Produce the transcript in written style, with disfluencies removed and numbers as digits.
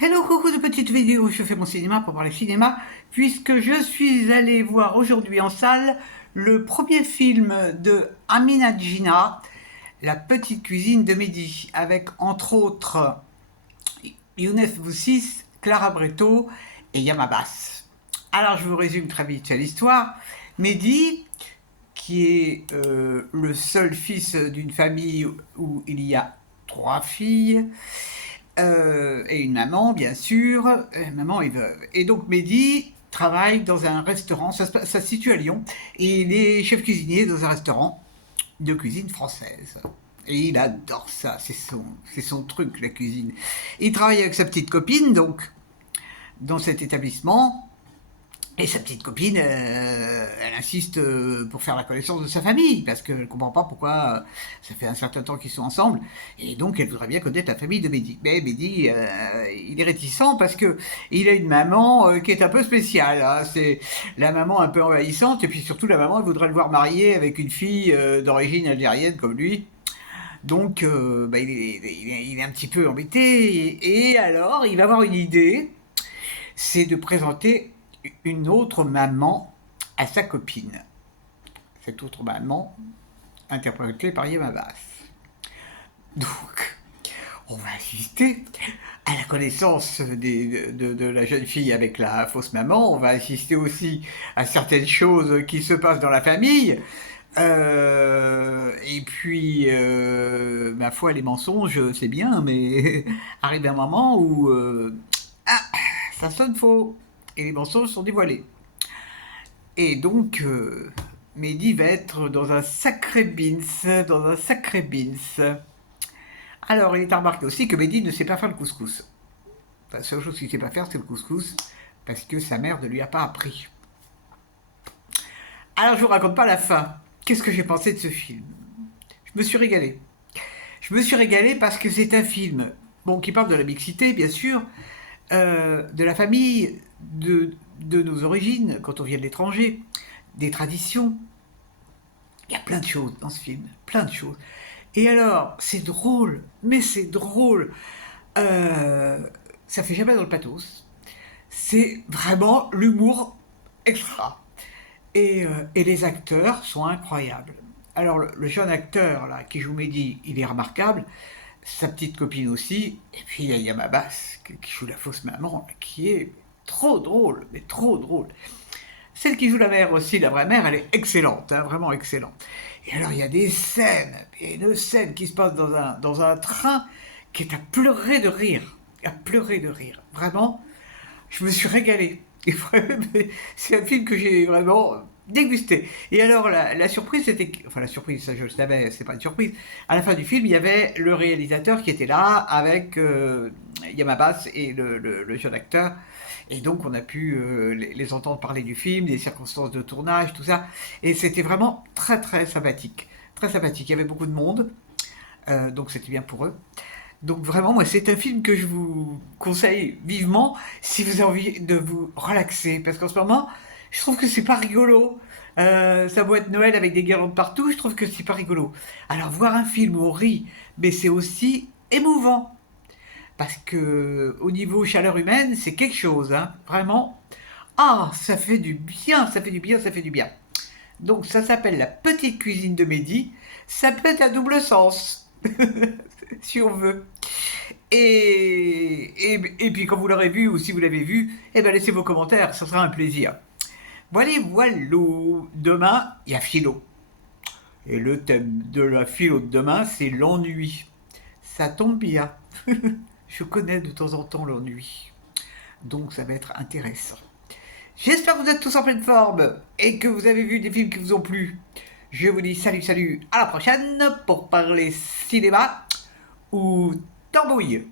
Hello, coucou de petites vidéos où je fais mon cinéma pour parler cinéma, puisque je suis allée voir aujourd'hui en salle le premier film de Amina Gina, La petite cuisine de midi, avec entre autres Younes Boussis, Clara Breto et Yam Abbas. Alors je vous résume très vite l'histoire. Mehdi, qui est le seul fils d'une famille où il y a 3 filles, et une maman, bien sûr. Maman est veuve. Et donc Mehdi travaille dans un restaurant, ça se situe à Lyon, et il est chef cuisinier dans un restaurant de cuisine française. Et il adore ça, c'est son truc, la cuisine. Il travaille avec sa petite copine, donc, dans cet établissement. Et sa petite copine, elle insiste pour faire la connaissance de sa famille, parce qu'elle ne comprend pas pourquoi ça fait un certain temps qu'ils sont ensemble, et donc elle voudrait bien connaître la famille de Mehdi. Mais Mehdi, il est réticent parce que il a une maman qui est un peu spéciale, hein. C'est la maman un peu envahissante, et puis surtout la maman, elle voudrait le voir marié avec une fille d'origine algérienne comme lui. Donc il est un petit peu embêté, et alors il va avoir une idée, c'est de présenter une autre maman à sa copine. Cette autre maman, interprétée par Yem Abbas. Donc, on va assister à la connaissance de la jeune fille avec la fausse maman. On va assister aussi à certaines choses qui se passent dans la famille. Et puis, ma foi, les mensonges, c'est bien, mais arrive un moment où ça sonne faux et les mensonges sont dévoilés. Et donc, Mehdi va être dans un sacré bins, dans un sacré bins. Alors, il est à remarquer aussi que Mehdi ne sait pas faire le couscous. Enfin, la seule chose qu'il ne sait pas faire, c'est le couscous, parce que sa mère ne lui a pas appris. Alors, je vous raconte pas la fin. Qu'est-ce que j'ai pensé de ce film? Je me suis régalé. Je me suis régalé parce que c'est un film, bon, qui parle de la mixité, bien sûr, de la famille, de nos origines, quand on vient de l'étranger, des traditions. Il y a plein de choses dans ce film, plein de choses. Et alors, c'est drôle, mais c'est drôle. Euh, Ça fait jamais dans le pathos. C'est vraiment l'humour extra. Et les acteurs sont incroyables. Alors, le jeune acteur là, qui joue Mehdi, il est remarquable. Sa petite copine aussi. Et puis il y a Yam Abbas qui joue la fausse maman, qui est trop drôle, mais trop drôle. Celle qui joue la mère aussi, la vraie mère, elle est excellente, hein, vraiment excellente. Et alors il y a des scènes, il y a une scène qui se passe dans un train qui est à pleurer de rire. À pleurer de rire. Vraiment, je me suis régalé. Et vraiment, c'est un film que j'ai vraiment dégusté. Et alors, la surprise, c'était. Enfin, la surprise, ça je le savais, c'est pas une surprise. À la fin du film, il y avait le réalisateur qui était là avec Yam Abbas et le jeune acteur. Et donc, on a pu les entendre parler du film, des circonstances de tournage, tout ça. Et c'était vraiment très, très sympathique. Très sympathique. Il y avait beaucoup de monde. Donc, c'était bien pour eux. Donc vraiment, moi, c'est un film que je vous conseille vivement si vous avez envie de vous relaxer. Parce qu'en ce moment, je trouve que c'est pas rigolo. Ça doit être Noël avec des guirlandes partout, je trouve que c'est pas rigolo. Alors voir un film où on rit, mais c'est aussi émouvant. Parce que au niveau chaleur humaine, c'est quelque chose, hein. Vraiment. Ah, ça fait du bien, ça fait du bien, ça fait du bien. Donc ça s'appelle La petite cuisine de Mehdi. Ça peut être à double sens, si on veut. Et puis quand vous l'aurez vu ou si vous l'avez vu, eh ben laissez vos commentaires, ce sera un plaisir. Voilà, voilà. Demain, il y a philo. Et le thème de la philo de demain, c'est l'ennui. Ça tombe bien. Je connais de temps en temps l'ennui. Donc ça va être intéressant. J'espère que vous êtes tous en pleine forme et que vous avez vu des films qui vous ont plu. Je vous dis salut, salut, à la prochaine pour parler cinéma ou tambouille.